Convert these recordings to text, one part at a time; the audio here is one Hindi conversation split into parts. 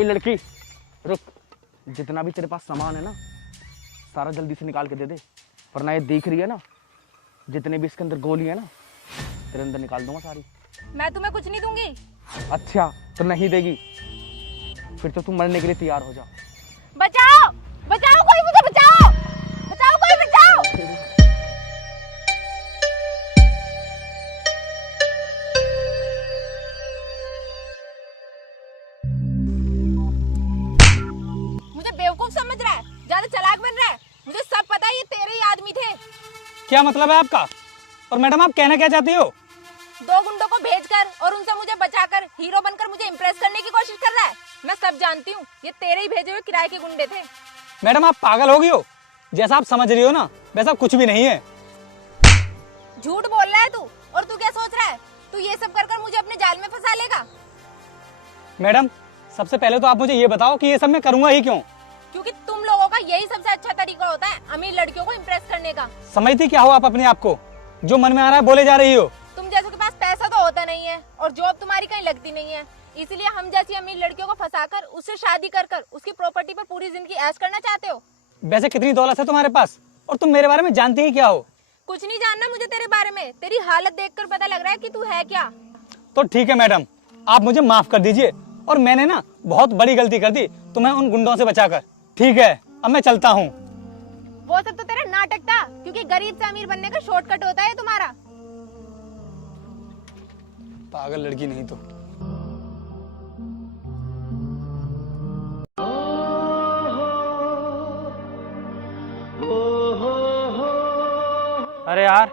ओए लड़की रुक, जितना भी तेरे पास सामान है ना सारा जल्दी से निकाल के दे दे, वरना ये देख रही है ना जितने भी इसके अंदर गोली है ना तेरे अंदर निकाल दूंगा सारी। मैं तुम्हें कुछ नहीं दूंगी। अच्छा तो नहीं देगी, फिर तो तू मरने के लिए तैयार हो जा। बचाओ बचाओ, कोई मुझे बचाओ, बचाओ कोई बचाओ। मुझे बेवकूफ समझ रहा है, ज्यादा चालाक बन रहा है। मुझे सब पता है ये तेरे ही आदमी थे। क्या मतलब है आपका? और मैडम आप कहना क्या चाहती हो? दो गुंडों को भेजकर और उनसे मुझे बचाकर हीरो बनकर मुझे इम्प्रेस करने की कोशिश कर रहा है। मैं सब जानती हूँ, ये तेरे ही भेजे हुए किराए के गुंडे थे। मैडम आप पागल हो गई हो, जैसा आप समझ रही हो ना वैसा कुछ भी नहीं है। झूठ बोल रहा है तू, और तू क्या सोच रहा है? तू ये सब कर कर मुझे अपने जाल में फंसा लेगा? मैडम सबसे पहले तो आप मुझे ये बताओ कि ये सब मैं करूंगा ही क्यों? क्योंकि तुम लोगों का यही सबसे अच्छा तरीका होता है अमीर लड़कियों को इम्प्रेस करने का। समझती क्या हो आप अपने आप को? जो मन में आ रहा है बोले जा रही हो। तुम जैसों के पास पैसा तो होता नहीं है और जॉब तुम्हारी कहीं लगती नहीं है, इसलिए हम जैसी अमीर लड़कियों को फंसाकर उससे शादी कर कर उसकी प्रॉपर्टी पर पूरी जिंदगी ऐश करना चाहते हो। वैसे कितनी दौलत है तुम्हारे पास, और तुम मेरे बारे में जानती ही क्या हो? कुछ नहीं जानना मुझे तेरे बारे में, तेरी हालत देखकर पता लग रहा है कि तू है क्या। तो ठीक है मैडम, आप मुझे माफ कर दीजिए, और मैंने ना बहुत बड़ी गलती कर दी तुम्हें उन गुंडों से बचाकर। ठीक है अब मैं चलता हूँ। वो सब तो तेरा नाटक था, क्योंकि गरीब से अमीर बनने का शॉर्टकट होता है तुम्हारा। पागल लड़की नहीं तो। अरे यार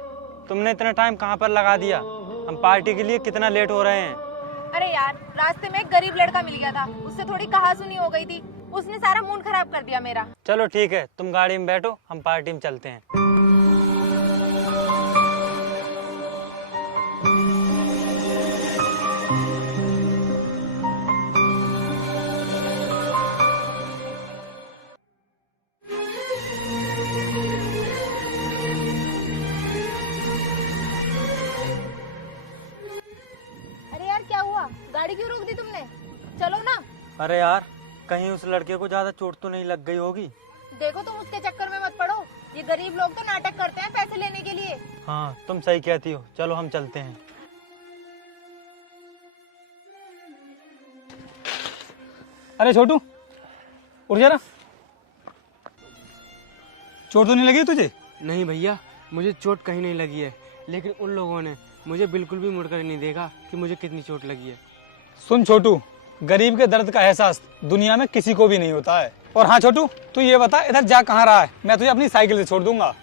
तुमने इतना टाइम कहाँ पर लगा दिया? हम पार्टी के लिए कितना लेट हो रहे हैं। अरे यार रास्ते में एक गरीब लड़का मिल गया था, उससे थोड़ी कहा सुनी हो गई थी, उसने सारा मूड खराब कर दिया मेरा। चलो ठीक है, तुम गाड़ी में बैठो, हम पार्टी में चलते हैं। अरे यार क्या हुआ, गाड़ी क्यों रोक दी तुमने? चलो ना। अरे यार कहीं उस लड़के को ज्यादा चोट तो नहीं लग गई होगी? देखो तुम उसके चक्कर में मत पड़ो, ये गरीब लोग तो नाटक करते हैं पैसे लेने के लिए। हाँ तुम सही कहती हो, चलो हम चलते हैं। अरे छोटू उठ जा ना, चोट तो नहीं लगी तुझे? नहीं भैया, मुझे चोट कहीं नहीं लगी है, लेकिन उन लोगों ने मुझे बिल्कुल भी मुड़कर नहीं देखा कि मुझे कितनी चोट लगी है। सुन छोटू, गरीब के दर्द का एहसास दुनिया में किसी को भी नहीं होता है। और हाँ छोटू, तू ये बता इधर जा कहाँ रहा है? मैं तुझे अपनी साइकिल से छोड़ दूंगा।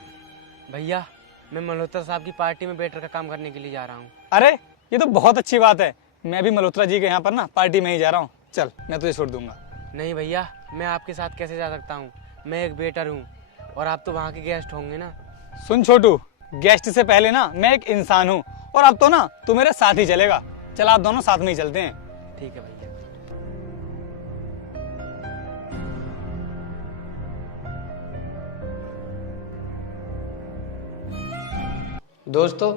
भैया मैं मल्होत्रा साहब की पार्टी में वेटर का काम करने के लिए जा रहा हूँ। अरे ये तो बहुत अच्छी बात है, मैं भी मल्होत्रा जी के यहाँ पर ना पार्टी में ही जा रहा हूँ। चल मैं तुझे छोड़ दूंगा। नहीं भैया, मैं आपके साथ कैसे जा सकता हूँ? मैं एक वेटर हूँ और आप तो वहाँ के गेस्ट होंगे ना। सुन छोटू, गेस्ट से पहले ना मैं एक इंसान हूँ, और अब तो ना तू मेरे साथ ही चलेगा। चल आप दोनों साथ में ही चलते हैं। ठीक है भैया। दोस्तों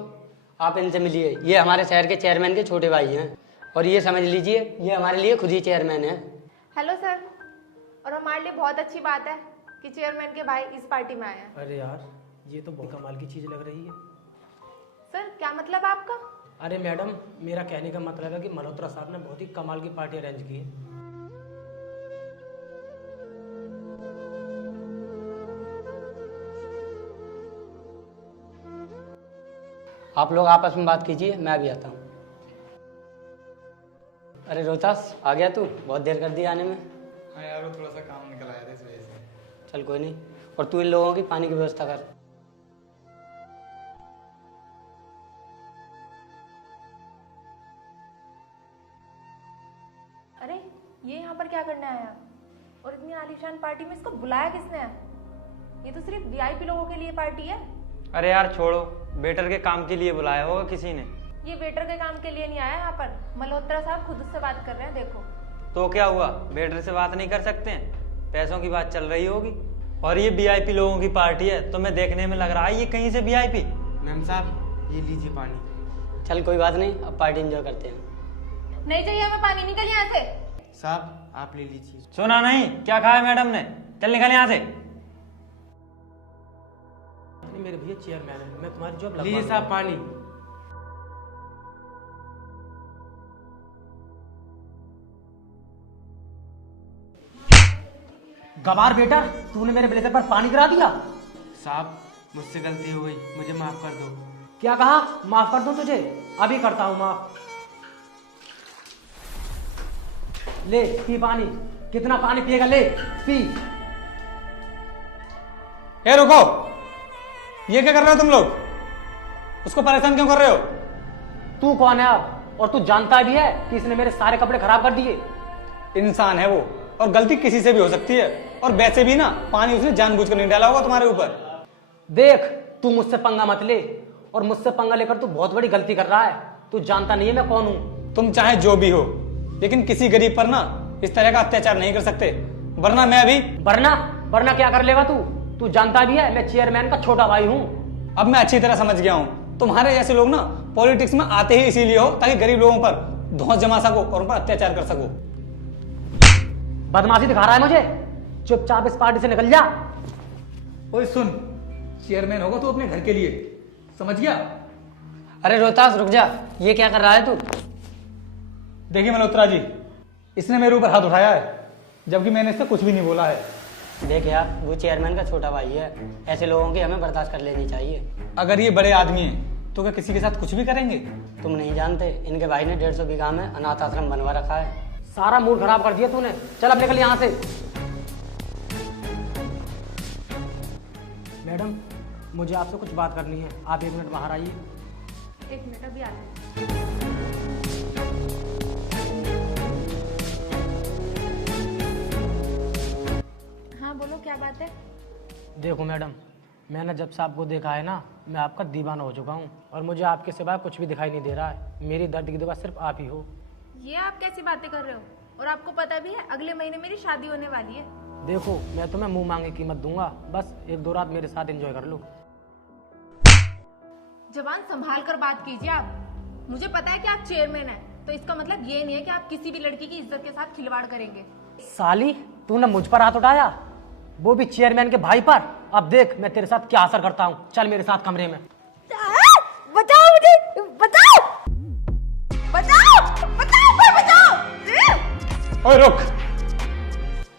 आप इनसे मिलिए, ये हमारे शहर के चेयरमैन के छोटे भाई हैं, और ये समझ लीजिए ये हमारे लिए खुद ही चेयरमैन है। हेलो सर, और हमारे लिए बहुत अच्छी बात है कि चेयरमैन के भाई इस पार्टी में आए हैं। अरे यार ये तो बहुत कमाल की चीज़ लग रही है। सर क्या मतलब आपका? अरे मैडम, मेरा कहने का मतलब है कि मल्होत्रा साहब ने बहुत ही कमाल की पार्टी अरेंज की है। आप लोग आपस में बात कीजिए, मैं अभी आता हूँ। अरे रोहतास आ गया तू? बहुत देर कर दी आने में। हाँ यार वो थोड़ा सा काम निकल आया था इस वजह से। चल कोई नहीं, और तू इन लोगों की पानी की व्यवस्था कर। अरे ये यहाँ पर क्या करने आया, और इतनी आलीशान पार्टी में इसको बुलाया किसने है? ये तो सिर्फ वीआईपी लोगों के लिए पार्टी है। अरे यार छोड़ो, वेटर के काम के लिए बुलाया होगा किसी ने। ये वेटर के काम के लिए नहीं आया यहाँ पर, मल्होत्रा साहब खुद उससे बात कर रहे हैं, देखो। तो क्या हुआ, वेटर से बात नहीं कर सकते हैं? पैसों की बात चल रही होगी। और ये वीआईपी लोगों की पार्टी है, तो मैं देखने में लग रहा है ये कहीं से वीआईपी। मैम साहब ये लीजिए पानी। चल कोई बात नहीं, अब पार्टी एंजॉय करते हैं। नहीं चाहिए हमें पानी, निकल यहाँ से। साहब आप ले लीजिए। सुना नहीं क्या कहा है मैडम ने? चल निकल यहाँ से। मेरे भैया चेयरमैन है, मैं तुम्हारी जॉब लीजिए साहब पानी। गवार बेटा, तूने मेरे ब्लेजर पर पानी गिरा दिया। साहब मुझसे गलती हो गई, मुझे माफ कर दो। क्या कहा? माफ कर दूं तुझे? अभी करता हूं माफ। ले पी पानी। कितना पानी पिएगा? ले पी। ए रुको, ये क्या कर रहे हो तुम लोग? उसको परेशान क्यों कर रहे हो? तू कौन है अब? और तू जानता भी है कि इसने मेरे सारे कपड़े खराब कर दिए। इंसान है वो, और गलती किसी से भी हो सकती है। और वैसे भी ना, पानी उसने जानबूझकर नहीं डाला होगा तुम्हारे ऊपर। देख, तू मुझसे पंगा मत ले, और मुझसे पंगा लेकर तू बहुत बड़ी गलती कर रहा है। तू जानता नहीं है मैं कौन हूं। तुम चाहे जो भी हो, लेकिन किसी गरीब पर ना इस तरह का अत्याचार नहीं कर सकते, वरना मैं अभी। वरना क्या कर लेगा तू? तू जानता भी है मैं चेयरमैन का छोटा भाई हूँ। अब मैं अच्छी तरह समझ गया हूँ, तुम्हारे जैसे लोग ना पॉलिटिक्स में आते ही इसीलिए हो ताकि गरीब लोगों पर धौंस जमा सको और उन पर अत्याचार कर सको। बदमाशी दिखा रहा है मुझे? चुपचाप इस पार्टी से निकल जा। ओए सुन, चेयरमैन होगा तो अपने घर के लिए, समझ गया? अरे रोहतास रुक जा, ये क्या कर रहा है तू? देखिए मल्होत्रा जी, इसने मेरे ऊपर हाथ उठाया है, जबकि मैंने इससे कुछ भी नहीं बोला है। देख यार, वो चेयरमैन का छोटा भाई है, ऐसे लोगों की हमें बर्दाश्त कर लेनी चाहिए। अगर ये बड़े आदमी हैं तो क्या किसी के साथ कुछ भी करेंगे? तुम नहीं जानते, इनके भाई ने 150 बीघा में अनाथ आश्रम बनवा रखा है। सारा मूड खराब कर दिया तूने। चल अब निकल यहाँ से। मैडम, मुझे आपसे कुछ बात करनी है, आप 1 मिनट बाहर आइए। 1 मिनट अभी आ रहे हैं। हाँ बोलो, क्या बात है? देखो मैडम, मैंने जब से आपको देखा है ना, मैं आपका दीवाना हो चुका हूँ, और मुझे आपके सिवाय कुछ भी दिखाई नहीं दे रहा है। मेरी दर्द की दवा सिर्फ आप ही हो। ये आप कैसी बातें कर रहे हो? और आपको पता भी है अगले महीने मेरी शादी होने वाली है। देखो, मैं तुम्हें मुंह मांगे कीमत दूंगा, बस 1-2 रात मेरे साथ एंजॉय कर लो। जबान संभाल कर बात कीजिए आप। मुझे पता है कि आप चेयरमैन हैं, तो इसका मतलब ये नहीं है कि आप किसी भी लड़की की इज्जत के साथ खिलवाड़ करेंगे। साली, तूने मुझ पर हाथ उठाया, वो भी चेयरमैन के भाई पर। अब देख मैं तेरे साथ क्या असर करता हूँ। चल मेरे साथ कमरे में। बचाओ मुझे, बचाओ, बचाओ, बचाओ, कोई बचाओ। ओए रुक,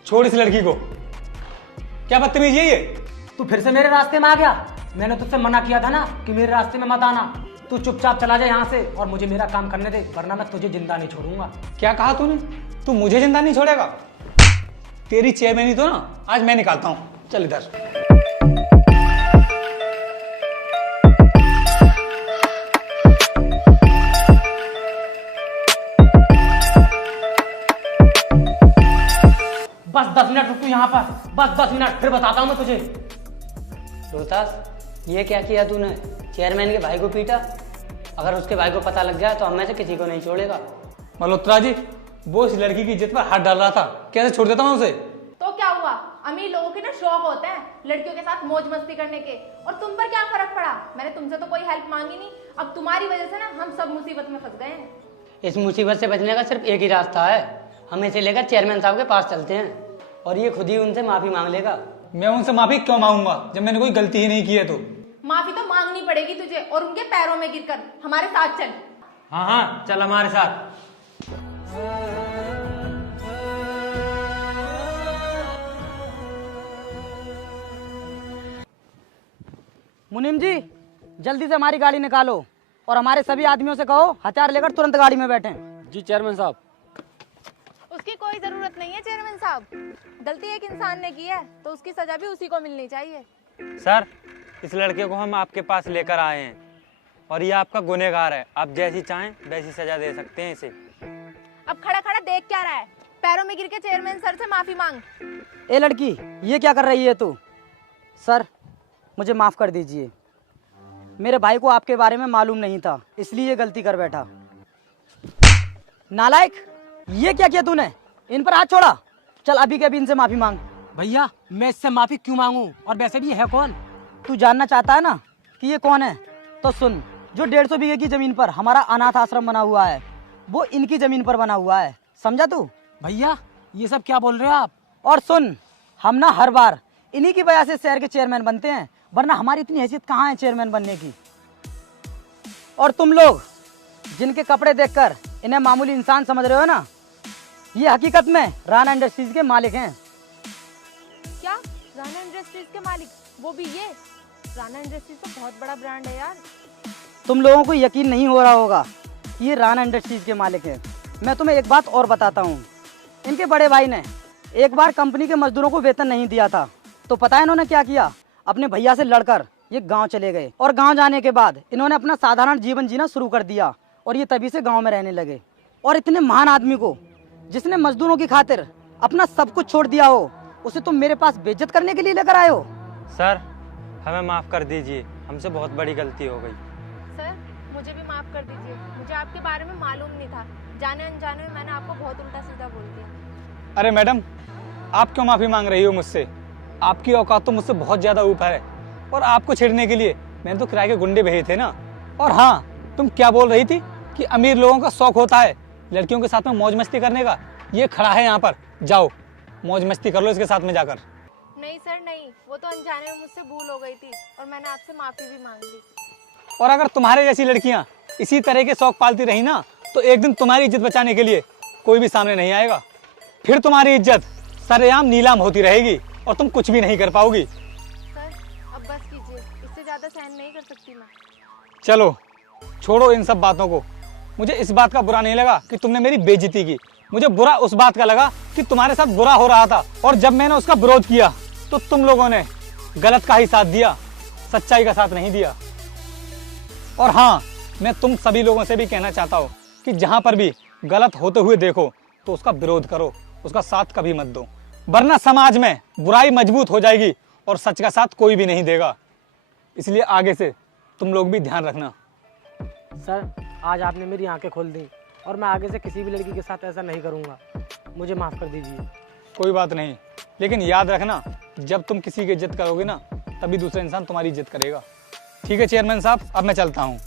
छोड़ इस लड़की को। क्या बदतमीजी है ये? तू फिर से मेरे रास्ते में आ गया। मैंने तुझसे मना किया था ना कि मेरे रास्ते में मत आना। तू चुपचाप चला जा यहाँ से और मुझे मेरा काम करने दे, वरना मैं तुझे जिंदा नहीं छोड़ूंगा। क्या कहा तूने? तू मुझे जिंदा नहीं छोड़ेगा? तेरी चेयरमैनी तो ना आज मैं निकालता हूँ। चल इधर। बस 10 मिनट रुक तू यहाँ पर, बस 10 मिनट, फिर बताता हूँ मैं तुझे। रोहतास, ये क्या किया तूने? चेयरमैन के भाई को पीटा। अगर उसके भाई को पता लग गया तो हम में से किसी को नहीं छोड़ेगा। मल्होत्रा जी, वो इस लड़की की इज्जत पर हाथ डाल रहा था, कैसे छोड़ देता मैं उसे? तो क्या हुआ? अमीर लोगों के ना शौक होते हैं लड़कियों के साथ मौज मस्ती करने के, और तुम पर क्या फर्क पड़ा? मैंने तुमसे तो कोई हेल्प मांगी नहीं। अब तुम्हारी वजह से ना हम सब मुसीबत में फंस गए हैं। इस मुसीबत से बचने का सिर्फ एक ही रास्ता है, हम इसे लेकर चेयरमैन साहब के पास चलते हैं और ये खुद ही उनसे माफी मांग लेगा। मैं उनसे माफी क्यों मांगूंगा जब मैंने कोई गलती ही नहीं की है? तो माफी तो मांगनी पड़ेगी तुझे, और उनके पैरों में गिरकर। हमारे साथ चल। हाँ हाँ चल हमारे साथ। मुनीम जी, जल्दी से हमारी गाड़ी निकालो और हमारे सभी आदमियों से कहो हथियार लेकर तुरंत गाड़ी में बैठें। जी चेयरमैन साहब। उसकी कोई जरूरत नहीं है चेयरमैन साहब। गलती एक इंसान ने की है तो उसकी सजा भी उसी को मिलनी चाहिए। सर, इस लड़के को हम आपके पास लेकर आए हैं और ये आपका गुनहगार है। आप जैसी चाहें वैसी सजा दे सकते हैं इसे। अब खड़ा खड़ा देख क्या रहा है? पैरों में गिर के चेयरमैन सर से माफी मांग। ए लड़की, ये क्या कर रही है तू? सर, मुझे माफ कर दीजिए, मेरे भाई को आपके बारे में मालूम नहीं था, इसलिए ये गलती कर बैठा। नालायक, ये क्या किया तूने? इन पर हाथ छोड़ा। चल अभी के अभी इनसे माफी मांग। भैया, मैं इससे माफी क्यों मांगू? और वैसे भी ये है कौन? तू जानना चाहता है ना कि ये कौन है? तो सुन, जो 150 बीघे की जमीन पर हमारा अनाथ आश्रम बना हुआ है, वो इनकी जमीन पर बना हुआ है, समझा तू? भैया, ये सब क्या बोल रहे हो आप? और सुन, हम ना हर बार इन्हीं की वजह से शहर के चेयरमैन बनते हैं, वरना हमारी इतनी हैसियत कहाँ है चेयरमैन बनने की। और तुम लोग जिनके कपड़े देखकर इन्हें मामूली इंसान समझ रहे हो ना, ये हकीकत में राणा इंडस्ट्रीज के मालिक हैं। क्या राणा इंडस्ट्रीज के मालिक? वो भी ये? राणा इंडस्ट्रीज तो बहुत बड़ा ब्रांड है यार। तुम लोगों को यकीन नहीं हो रहा होगा, ये राणा इंडस्ट्रीज के मालिक हैं। मैं तुम्हें एक बात और बताता हूँ, इनके बड़े भाई ने एक बार कंपनी के मजदूरों को वेतन नहीं दिया था, तो पता है इन्होंने क्या किया? अपने भैया से लड़कर ये गांव चले गए, और गांव जाने के बाद इन्होंने अपना साधारण जीवन जीना शुरू कर दिया, और ये तभी से गांव में रहने लगे। और इतने महान आदमी को, जिसने मजदूरों की खातिर अपना सब कुछ छोड़ दिया हो, उसे तुम मेरे पास बेइज्जत करने के लिए लेकर आए हो। सर हमें माफ़ कर दीजिए, हमसे बहुत बड़ी गलती हो गई। सर मुझे भी माफ कर दीजिए, मुझे आपके बारे में मालूम नहीं था, जाने अनजाने में मैंने आपको बहुत उल्टा सीधा बोल दिया। अरे मैडम, आप क्यों माफ़ी मांग रही हो मुझसे? आपकी औकात तो मुझसे बहुत ज़्यादा ऊपर है, और आपको छेड़ने के लिए मैंने तो किराए के गुंडे भेजे थे ना। और हाँ, तुम क्या बोल रही थी कि अमीर लोगों का शौक होता है लड़कियों के साथ में मौज मस्ती करने का? ये खड़ा है यहाँ पर, जाओ मौज मस्ती कर लो इसके साथ में जाकर। नहीं सर नहीं, वो तो अनजाने में मुझसे भूल हो गई थी, और मैंने आपसे माफी भी मांग ली। और अगर तुम्हारे जैसी लड़कियां इसी तरह के शौक पालती रही ना, तो एक दिन तुम्हारी इज्जत बचाने के लिए कोई भी सामने नहीं आएगा। फिर तुम्हारी इज्जत सरेआम नीलाम होती रहेगी और तुम कुछ भी नहीं कर पाओगी। सर अब बस कीजिए, इससे ज्यादा सहन नहीं कर सकती मैं। चलो छोड़ो इन सब बातों को। मुझे इस बात का बुरा नहीं लगा कि तुमने मेरी बेइज्जती की, मुझे बुरा उस बात का लगा कि तुम्हारे साथ बुरा हो रहा था, और जब मैंने उसका विरोध किया तो तुम लोगों ने गलत का ही साथ दिया, सच्चाई का साथ नहीं दिया। और हाँ, मैं तुम सभी लोगों से भी कहना चाहता हूँ कि जहां पर भी गलत होते हुए देखो तो उसका विरोध करो, उसका साथ कभी मत दो, वरना समाज में बुराई मजबूत हो जाएगी और सच का साथ कोई भी नहीं देगा। इसलिए आगे से तुम लोग भी ध्यान रखना। सर आज आपने मेरी आंखें खोल दी, और मैं आगे से किसी भी लड़की के साथ ऐसा नहीं करूँगा। मुझे माफ़ कर दीजिए। कोई बात नहीं, लेकिन याद रखना, जब तुम किसी की इज्जत करोगे ना, तभी दूसरा इंसान तुम्हारी इज्जत करेगा। ठीक है चेयरमैन साहब, अब मैं चलता हूँ।